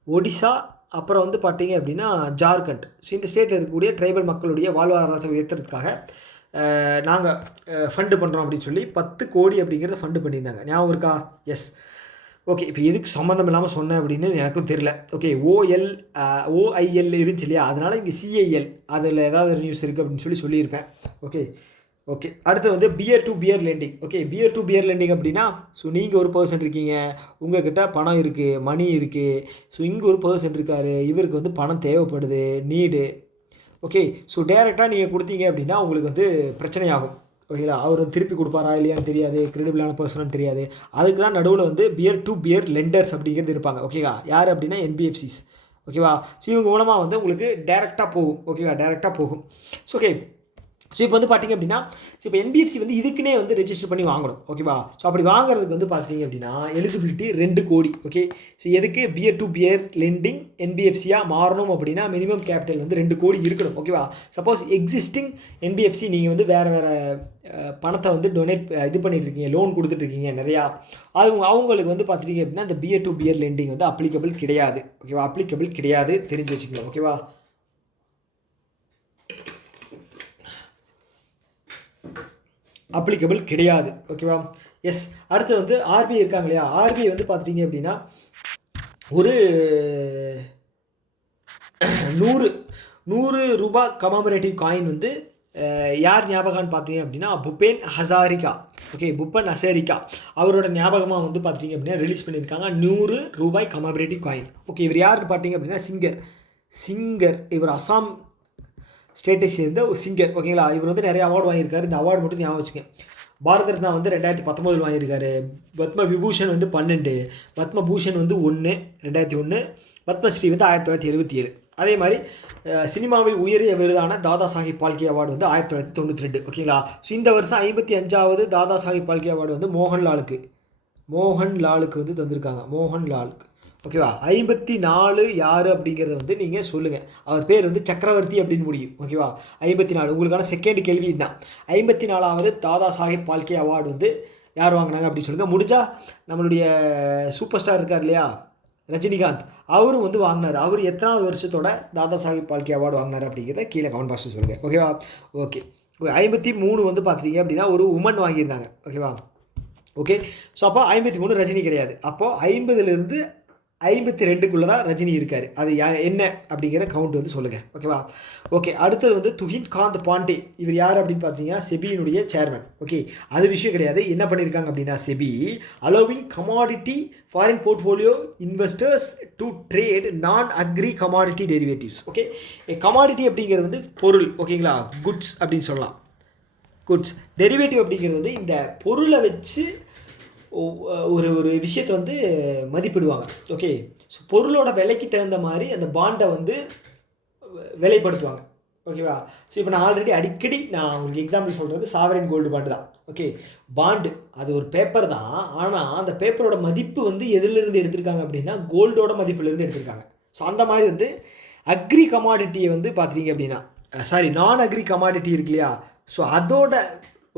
ஒடிசா, அப்புறம் வந்து பார்த்தீங்க அப்படின்னா ஜார்க்கண்ட். ஸோ இந்த ஸ்டேட்டில் இருக்கக்கூடிய ட்ரைபல் மக்களுடைய வாழ்வாதாரத்தை உயர்த்துறதுக்காக நாங்கள் ஃபண்டு பண்ணுறோம் அப்படின்னு சொல்லி 10 கோடி அப்படிங்கிறத ஃபண்டு பண்ணியிருந்தாங்க. ஞாபகம் இருக்கா? எஸ். ஓகே, இப்போ எதுக்கு சம்மந்தம் இல்லாமல் சொன்னேன் அப்படின்னு எனக்கும் தெரில. ஓகே, ஓஐஎல் இருந்துச்சு இல்லையா, அதனால் இங்கே சிஐஎல் அதில் ஏதாவது நியூஸ் இருக்குது அப்படின்னு சொல்லியிருப்பேன். ஓகே ஓகே அடுத்து வந்து peer to peer lending. Okay, peer to peer lending அப்படின்னா, ஸோ நீங்கள் ஒரு பர்சன் இருக்கீங்க, உங்கள்கிட்ட பணம் இருக்குது, மணி இருக்குது. ஸோ இங்கே ஒரு பர்சன் இருக்கார், இவருக்கு வந்து பணம் தேவைப்படுது, நீடு. ஓகே, ஸோ டேரெக்டாக நீங்கள் கொடுத்தீங்க அப்படின்னா உங்களுக்கு வந்து பிரச்சனையாகும். ஓகேங்களா, அவர் திருப்பி கொடுப்பாரா இல்லையான்னு தெரியாது, கிரெடிபிளான பர்சனான்னு தெரியாது. அதுக்கு தான் நடுவில் வந்து பியர் டு பியர் லெண்டர்ஸ் அப்படிங்கிறது இருப்பாங்க. ஓகேவா, யார் அப்படின்னா என்பிஎஃப்சிஸ். ஓகேவா, ஸோ இவங்க மூலமாக வந்து உங்களுக்கு டேரெக்டாக போகும். ஓகேவா, டேரெக்டாக போகும். ஸோ ஓகே, ஸோ இப்போ வந்து பார்த்திங்க அப்படின்னா, ஸோ இப்போ என்பிஎஃப்சி வந்து இதுக்குன்னே வந்து ரெஜிஸ்டர் பண்ணி வாங்கணும். ஓகேவா, ஸோ அப்படி வாங்குறதுக்கு வந்து பார்த்திங்க அப்படின்னா எலிஜிபிலிட்டி 2 கோடி. ஓகே, ஸோ எதுக்கு பியர் டு பியர் லெண்டிங் என்பிஎஃப்சியாக மாறணும் அப்படின்னா மினிமம் கேபிட்டல் வந்து 2 கோடி இருக்கணும். ஓகேவா, சப்போஸ் எக்ஸிஸ்டிங் என்பிஎஃப்சி நீங்கள் வந்து வேறு பணத்தை வந்து டொனேட் இது பண்ணிட்டுருக்கீங்க, லோன் கொடுத்துட்ருக்கீங்க நிறையா, அவங்களுக்கு வந்து பார்த்துட்டிங்க அப்படின்னா இந்த பியர் டு பியர் லெண்டிங் வந்து அப்ளிகபிள் கிடையாது. ஓகேவா, அப்ளிகபிள் கிடையாது, தெரிஞ்சு வச்சுக்கோங்க. ஓகேவா, அப்ளிகபிள் கிடையாது. ஓகேவா, எஸ். அடுத்து வந்து ஆர்பிஐ இருக்காங்க இல்லையா, ஆர்பிஐ வந்து பார்த்துட்டிங்க அப்படின்னா ஒரு 100 ரூபாய் கமாமரேட்டிவ் காயின் வந்து யார் ஞாபகம்னு பார்த்தீங்க அப்படின்னா புபேன் ஹசாரிகா. ஓகே, புப்பன் ஹசாரிகா அவரோட ஞாபகமாக வந்து பார்த்தீங்க அப்படின்னா ரிலீஸ் பண்ணியிருக்காங்க 100 ரூபாய் கமாமரேட்டிவ் காயின். ஓகே, இவர் யாருன்னு பார்த்தீங்க அப்படின்னா சிங்கர். இவர் அசாம் ஸ்டேட்டை சேர்ந்த ஒரு சிங்கர். ஓகேங்களா, இவர் வந்து நிறைய அவார்டு வாங்கியிருக்காரு. இந்த அவார்டு மட்டும் ஞாபகம் வச்சுங்க. பாரத ரத்னா வந்து 2019 வாங்கியிருக்காரு. பத்ம விபூஷன் வந்து 12, பத்மபூஷன் வந்து 1 2001, பத்மஸ்ரீ வந்து 1977. அதே மாதிரி சினிமாவில் உயரிய விருதான தாதா சாஹிப் பால்கே அவார்டு வந்து 1992. ஓகேங்களா, ஸோ இந்த வருஷம் 55வது தாதா சாஹிப் பால்கே அவார்டு வந்து மோகன்லாலுக்கு வந்து தந்திருக்காங்க. மோகன்லாலுக்கு. ஓகேவா, 54 யார் அப்படிங்கிறத வந்து நீங்கள் சொல்லுங்கள். அவர் பேர் வந்து சக்கரவர்த்தி அப்படின்னு முடியும். ஓகேவா, 54 உங்களுக்கான செகண்ட் கேள்வி இதுதான். 54வது தாதா சாஹிப் பால்கே அவார்டு வந்து யார் வாங்கினாங்க அப்படின்னு சொல்லுங்கள். முடிஞ்சால் நம்மளுடைய சூப்பர் ஸ்டார் இருக்கார் இல்லையா ரஜினிகாந்த், அவரும் வந்து வாங்கினார். அவர் எத்தனாவது வருஷத்தோட தாதா சாஹிப் பால்கே அவார்டு வாங்கினார் அப்படிங்கிறத கீழே கமெண்ட் பாக்ஸில் சொல்லுங்கள். ஓகேவா, ஓகே. 53 வந்து பார்த்துட்டீங்க அப்படின்னா ஒரு உமன் வாங்கியிருந்தாங்க. ஓகேவா, ஓகே. ஸோ அப்போ 53 ரஜினி கிடையாது. அப்போது 50லேருந்து 52க்குள்ளே தான் ரஜினி இருக்கார். அது என்ன அப்படிங்கிற கவுண்ட் வந்து சொல்லுங்கள். ஓகேவா, ஓகே. அடுத்தது வந்து துஹின் காந்த் பாண்டே. இவர் யார் அப்படின்னு பார்த்தீங்கன்னா செபியினுடைய சேர்மன். ஓகே, அது விஷயம் கிடையாது. என்ன பண்ணியிருக்காங்க அப்படின்னா SEBI allowing commodity foreign portfolio investors to trade non agri commodity derivatives. Okay, commodity அப்படிங்கிறது வந்து பொருள். ஓகேங்களா, குட்ஸ் அப்படின்னு சொல்லலாம். குட்ஸ் டெரிவேட்டிவ் அப்படிங்கிறது வந்து இந்த பொருளை வச்சு ஒரு விஷயத்தை வந்து மதிப்பிடுவாங்க. ஓகே, ஸோ பொருளோட விலைக்கு தகுந்த மாதிரி அந்த பாண்டை வந்து விலைப்படுத்துவாங்க. ஓகேவா, ஸோ இப்போ நான் ஆல்ரெடி அடிக்கடி உங்களுக்கு எக்ஸாம்பிள் சொல்கிறது சாவரின் கோல்டு பாண்டு தான். ஓகே, பாண்டு அது ஒரு பேப்பர் தான், ஆனால் அந்த பேப்பரோட மதிப்பு வந்து எதிலிருந்து எடுத்திருக்காங்க அப்படின்னா கோல்டோட மதிப்பிலிருந்து எடுத்திருக்காங்க. ஸோ அந்த மாதிரி வந்து அக்ரி கமாடிட்டியை வந்து பார்த்துட்டீங்க அப்படின்னா நான் அக்ரி கமாடிட்டி இருக்கு இல்லையா, ஸோ அதோட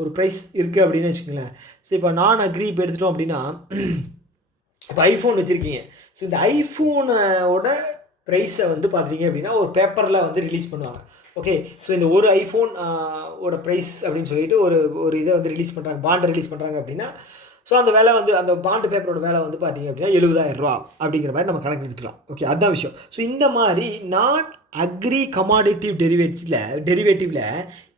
ஒரு ப்ரைஸ் இருக்குது அப்படின்னு வச்சுக்கோங்களேன். ஸோ இப்போ நான் அக்ரி இப்போ எடுத்துட்டோம் அப்படின்னா இப்போ ஐஃபோன் வச்சுருக்கீங்க. ஸோ இந்த ஐஃபோனோட ப்ரைஸை வந்து பார்த்துட்டீங்க அப்படின்னா ஒரு பேப்பரில் வந்து ரிலீஸ் பண்ணுவாங்க. ஓகே, ஸோ இந்த ஒரு ஐஃபோன் ஓட ப்ரைஸ் அப்படின்னு சொல்லிட்டு ஒரு இதை வந்து ரிலீஸ் பண்ணுறாங்க, பாண்டை ரிலீஸ் பண்ணுறாங்க அப்படின்னா ஸோ அந்த வேலை வந்து அந்த பாண்டு பேப்பரோட வேலை வந்து பார்த்திங்க அப்படின்னா 70,000 ரூபா அப்படிங்கிற மாதிரி நம்ம கணக்கு எடுத்துக்கலாம். ஓகே, அதுதான் விஷயம். ஸோ இந்த மாதிரி நான் அக்ரி கமாடிட்டிவ் டெரிவேட்டிவில்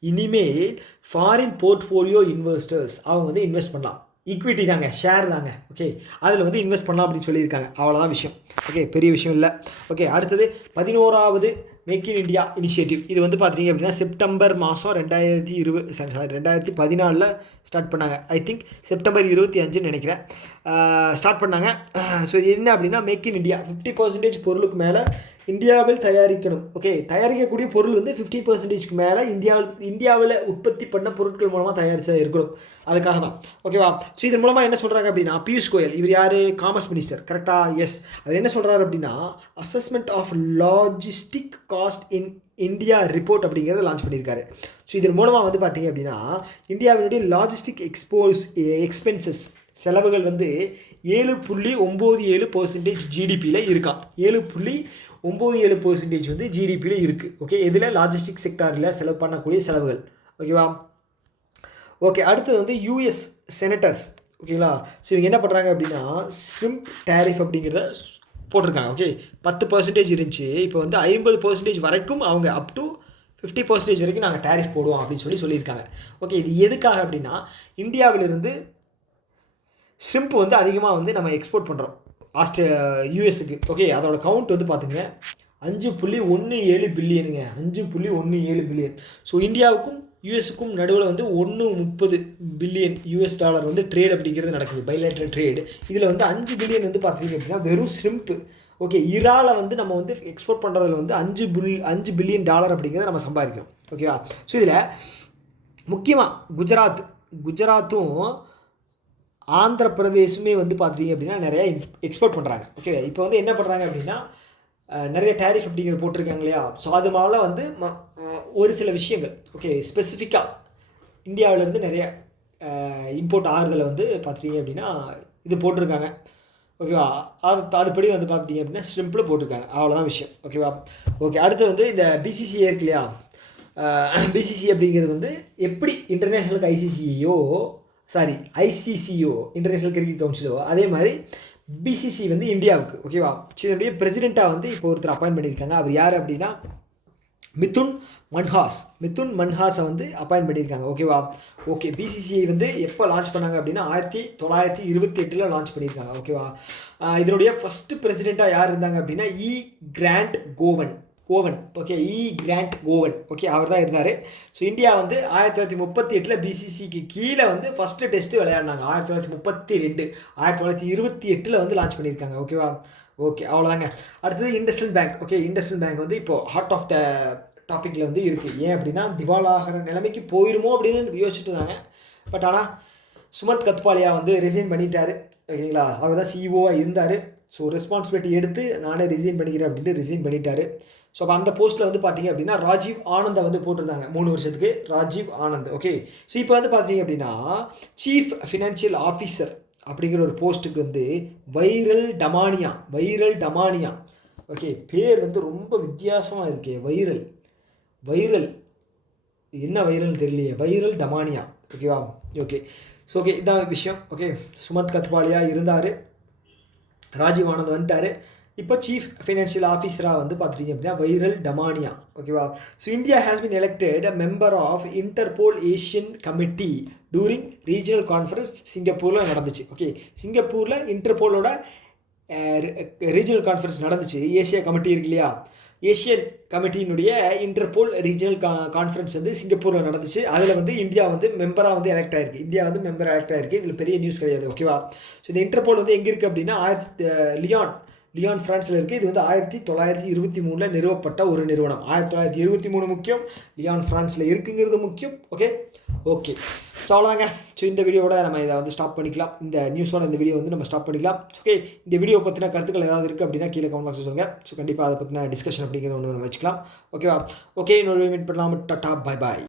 இனிமேல் ஃபாரின் போர்ட்ஃபோலியோ இன்வெஸ்டர்ஸ் அவங்க வந்து இன்வெஸ்ட் பண்ணலாம். ஈக்விட்டி தாங்க, ஷேர் தாங்க. ஓகே, அதில் வந்து இன்வெஸ்ட் பண்ணலாம் அப்படின்னு சொல்லியிருக்காங்க. அவ்வளோதான் விஷயம். ஓகே, பெரிய விஷயம் இல்லை. ஓகே, அடுத்தது 11வது மேக் இன் இண்டியா இனிஷியேட்டிவ். இது வந்து பார்த்தீங்க அப்படின்னா செப்டம்பர் மாதம் 2014 ஸ்டார்ட் பண்ணாங்க. ஐ திங்க் செப்டம்பர் 25 நினைக்கிறேன் ஸ்டார்ட் பண்ணாங்க. ஸோ இது என்ன அப்படின்னா மேக் இன் இண்டியா 50% பொருளுக்கு மேலே இந்தியாவில் தயாரிக்கணும். ஓகே, தயாரிக்கக்கூடிய பொருள் வந்து 50%க்கு மேலே இந்தியாவில் உற்பத்தி பண்ண பொருட்கள் மூலமாக தயாரிச்சதாக இருக்கணும். அதுக்காக தான். ஓகேவா, ஸோ இதன் மூலமாக என்ன சொல்கிறாங்க அப்படின்னா பியூஷ் கோயல், இவர் யார், காமர்ஸ் மினிஸ்டர். கரெக்டாக, எஸ். அவர் என்ன சொல்கிறாரு அப்படின்னா assessment of logistic cost in India report அப்படிங்கிறத லான்ச் பண்ணியிருக்காரு. ஸோ இதன் மூலமாக வந்து பார்த்தீங்க அப்படின்னா இந்தியாவினுடைய லாஜிஸ்டிக் எக்ஸ்பென்சஸ் செலவுகள் வந்து 7.97% ஜிடிபியில் இருக்கான். 7.97% வந்து ஜிடிபியில் இருக்குது. ஓகே, இதில் லாஜிஸ்டிக் செக்டாரில் செலவு பண்ணக்கூடிய செலவுகள். ஓகேவா, ஓகே. அடுத்தது வந்து யூஎஸ் செனட்டர்ஸ். ஓகேங்களா. ஸோ இவங்க என்ன பண்ணுறாங்க அப்படின்னா ஷ்ரிம்ப் டேரிஃப் அப்படிங்கிறத போட்டிருக்காங்க. ஓகே 10% இருந்துச்சு, இப்போ வந்து 50% வரைக்கும் அவங்க அப் டு 50% வரைக்கும் நாங்கள் டேரிஃப் போடுவோம் அப்படின்னு சொல்லியிருக்காங்க. ஓகே இது எதுக்காக அப்படின்னா இந்தியாவிலிருந்து ஷ்ரிம்ப் வந்து அதிகமாக வந்து நம்ம எக்ஸ்போர்ட் பண்ணுறோம் யூஎஸ்க்கு. ஓகே அதோட கவுண்ட் வந்து பார்த்துங்க 5.17 பில்லியனுங்க, 5.17 பில்லியன். ஸோ இந்தியாவுக்கும் யூஎஸ்க்கும் நடுவில் வந்து 1.30 பில்லியன் யூஎஸ் டாலர் வந்து ட்ரேட் அப்படிங்கிறது நடக்குது, பைலேட்ரல் ட்ரேடு. இதில் வந்து 5 பில்லியன் வந்து பார்த்தீங்க அப்படின்னா வெறும் ஷ்ரிம்ப்பு. ஓகே இறாலை வந்து நம்ம வந்து எக்ஸ்போர்ட் பண்ணுறதுல வந்து 5 பில்லியன் டாலர் அப்படிங்கிறத நம்ம சம்பாதிக்கிறோம். ஓகேவா. ஸோ இதில் முக்கியமாக குஜராத்தும் ஆந்திர பிரதேசுமே வந்து பார்த்தீங்க அப்படின்னா நிறையா எக்ஸ்போர்ட் பண்ணுறாங்க. ஓகே இப்போ வந்து என்ன பண்ணுறாங்க அப்படின்னா நிறைய டேரிஃப் அப்படிங்கிறது போட்டிருக்காங்க இல்லையா. ஸோ அது மாதிரிலாம் வந்து ஒரு சில விஷயங்கள் ஓகே ஸ்பெசிஃபிக்காக இந்தியாவிலேருந்து நிறைய இம்போர்ட் ஆறுதலை வந்து பார்த்தீங்க அப்படின்னா இது போட்டிருக்காங்க. ஓகேவா. அதுபடி வந்து பார்த்தீங்க அப்படின்னா ஷ்ரிம்பில் போட்டிருக்காங்க, அவ்வளோதான் விஷயம். ஓகேவா. ஓகே அடுத்து வந்து இந்த பிசிசிஐ இருக்கு இல்லையா. பிசிசி அப்படிங்கிறது வந்து எப்படி இன்டர்நேஷ்னலுக்கு ஐசிசியோ இன்டர்நேஷ்னல் கிரிக்கெட் கவுன்சிலோ அதே மாதிரி பிசிசி வந்து இந்தியாவுக்கு. ஓகேவா. ஸோ இதனுடைய பிரசிடெண்ட்டாக வந்து இப்போ ஒருத்தர் அப்பாயின்ட் பண்ணியிருக்காங்க. அவர் யார் அப்படின்னா மிதுன் மன்ஹாஸை வந்து அப்பாயின்ட் பண்ணியிருக்காங்க. ஓகேவா. ஓகே பிசிசிஐ வந்து எப்போ லான்ச் பண்ணாங்க அப்படின்னா 1928 லான்ச் பண்ணியிருக்காங்க. ஓகேவா. இதனுடைய ஃபஸ்ட்டு பிரசிடெண்ட்டாக யார் இருந்தாங்க அப்படின்னா கிராண்ட் கோவன். ஓகே கிராண்ட் கோவன். ஓகே அவர் தான் இருந்தார். ஸோ இந்தியா வந்து 1938 பிசிசிக்கு கீழே வந்து ஃபஸ்ட்டு டெஸ்ட்டு விளையாடினாங்க. 1932 1928 வந்து லான்ச் பண்ணியிருக்காங்க. ஓகேவா. ஓகே அவ்வளோதாங்க. அடுத்தது IndusInd bank. Okay IndusInd bank வந்து இப்போது ஹார்ட் ஆஃப் த டாப்பிக்கில் வந்து இருக்குது. ஏன் அப்படின்னா திவாலாகிற நிலைமைக்கு போயிருமோ அப்படின்னு யோசிச்சுட்டு இருந்தாங்க. பட் ஆனால் சுமந்த் கத்பாலியா வந்து ரிசைன் பண்ணிட்டார். ஓகேங்களா. அவர் தான் சிஇஓவாக இருந்தார். ஸோ ரெஸ்பான்சிபிலிட்டி எடுத்து நானே ரிசைன் பண்ணிக்கிறேன் அப்படின்ட்டு ரிசைன் பண்ணிட்டார். ஸோ அப்போ அந்த போஸ்ட்டில் வந்து பார்த்தீங்க அப்படின்னா ராஜீவ் ஆனந்தை வந்து போட்டிருந்தாங்க 3 வருஷத்துக்கு, ராஜீவ் ஆனந்த். ஓகே ஸோ இப்போ வந்து பார்த்தீங்க அப்படின்னா சீஃப் ஃபினான்ஷியல் ஆஃபீஸர் அப்படிங்கிற ஒரு போஸ்ட்டுக்கு வந்து வைரல் டமானியா. ஓகே பேர் வந்து ரொம்ப வித்தியாசமாக இருக்கே. வைரல் என்ன வைரல் தெரியலையே, வைரல் டமானியா. ஓகேவா. ஓகே ஸோ ஓகே இதான் விஷயம். ஓகே சுமந்த் கத்பாலியா இருந்தார், ராஜீவ் ஆனந்த் வந்துட்டார். இப்போ சீஃப் ஃபைனான்ஷியல் ஆஃபீஸராக வந்து பார்த்துட்டிங்க அப்படின்னா வைரல் டமானியா. ஓகேவா. So India has been elected a member of Interpol Asian committee during regional conference சிங்கப்பூரில் நடந்துச்சு. ஓகே சிங்கப்பூரில் இன்டர்போலோட ரீஜனல் கான்ஃபரன்ஸ் நடந்துச்சு. ஏசியா கமிட்டி இருக்கு இல்லையா, ஏஷியன் கமிட்டியினுடைய இன்டர்போல் ரீஜனல் கான்ஃபரன்ஸ் வந்து சிங்கப்பூரில் நடந்துச்சு. அதில் வந்து இந்தியா வந்து மெம்பராக வந்து எலெக்ட் ஆகிருக்கு. இதில் பெரிய நியூஸ் கிடையாது. ஓகேவா. ஸோ இந்த இன்டர்போல் வந்து எங்கே இருக்குது அப்படின்னா லியான் ஃப்ரான்ஸில் இருக்குது. இது வந்து 1923 நிறுவப்பட்ட ஒரு நிறுவனம். 1923 முக்கியம், லியான் ஃப்ரான்ஸில் இருக்குங்கிறது முக்கியம். ஓகே ஸோ அவ்வளோதாங்க. ஸோ இந்த வீடியோவோட நம்ம இதை வந்து ஸ்டாப் பண்ணிக்கலாம். இந்த நியூஸோட இந்த வீடியோ வந்து நம்ம ஸ்டாப் பண்ணிக்கலாம். ஓகே இந்த வீடியோ பற்றின கருத்துக்கள் ஏதாவது இருக்குது அப்படின்னா கீழே கமெண்ட் பாக்ஸ் சொல்லுங்கள். ஸோ கண்டிப்பாக அதை பற்றின டிஸ்கஷன் அப்படிங்கிற ஒன்று நம்ம வச்சுக்கலாம். ஓகேவா. ஓகே இன்னொரு மீட் பண்ணலாம். Tata bye bye.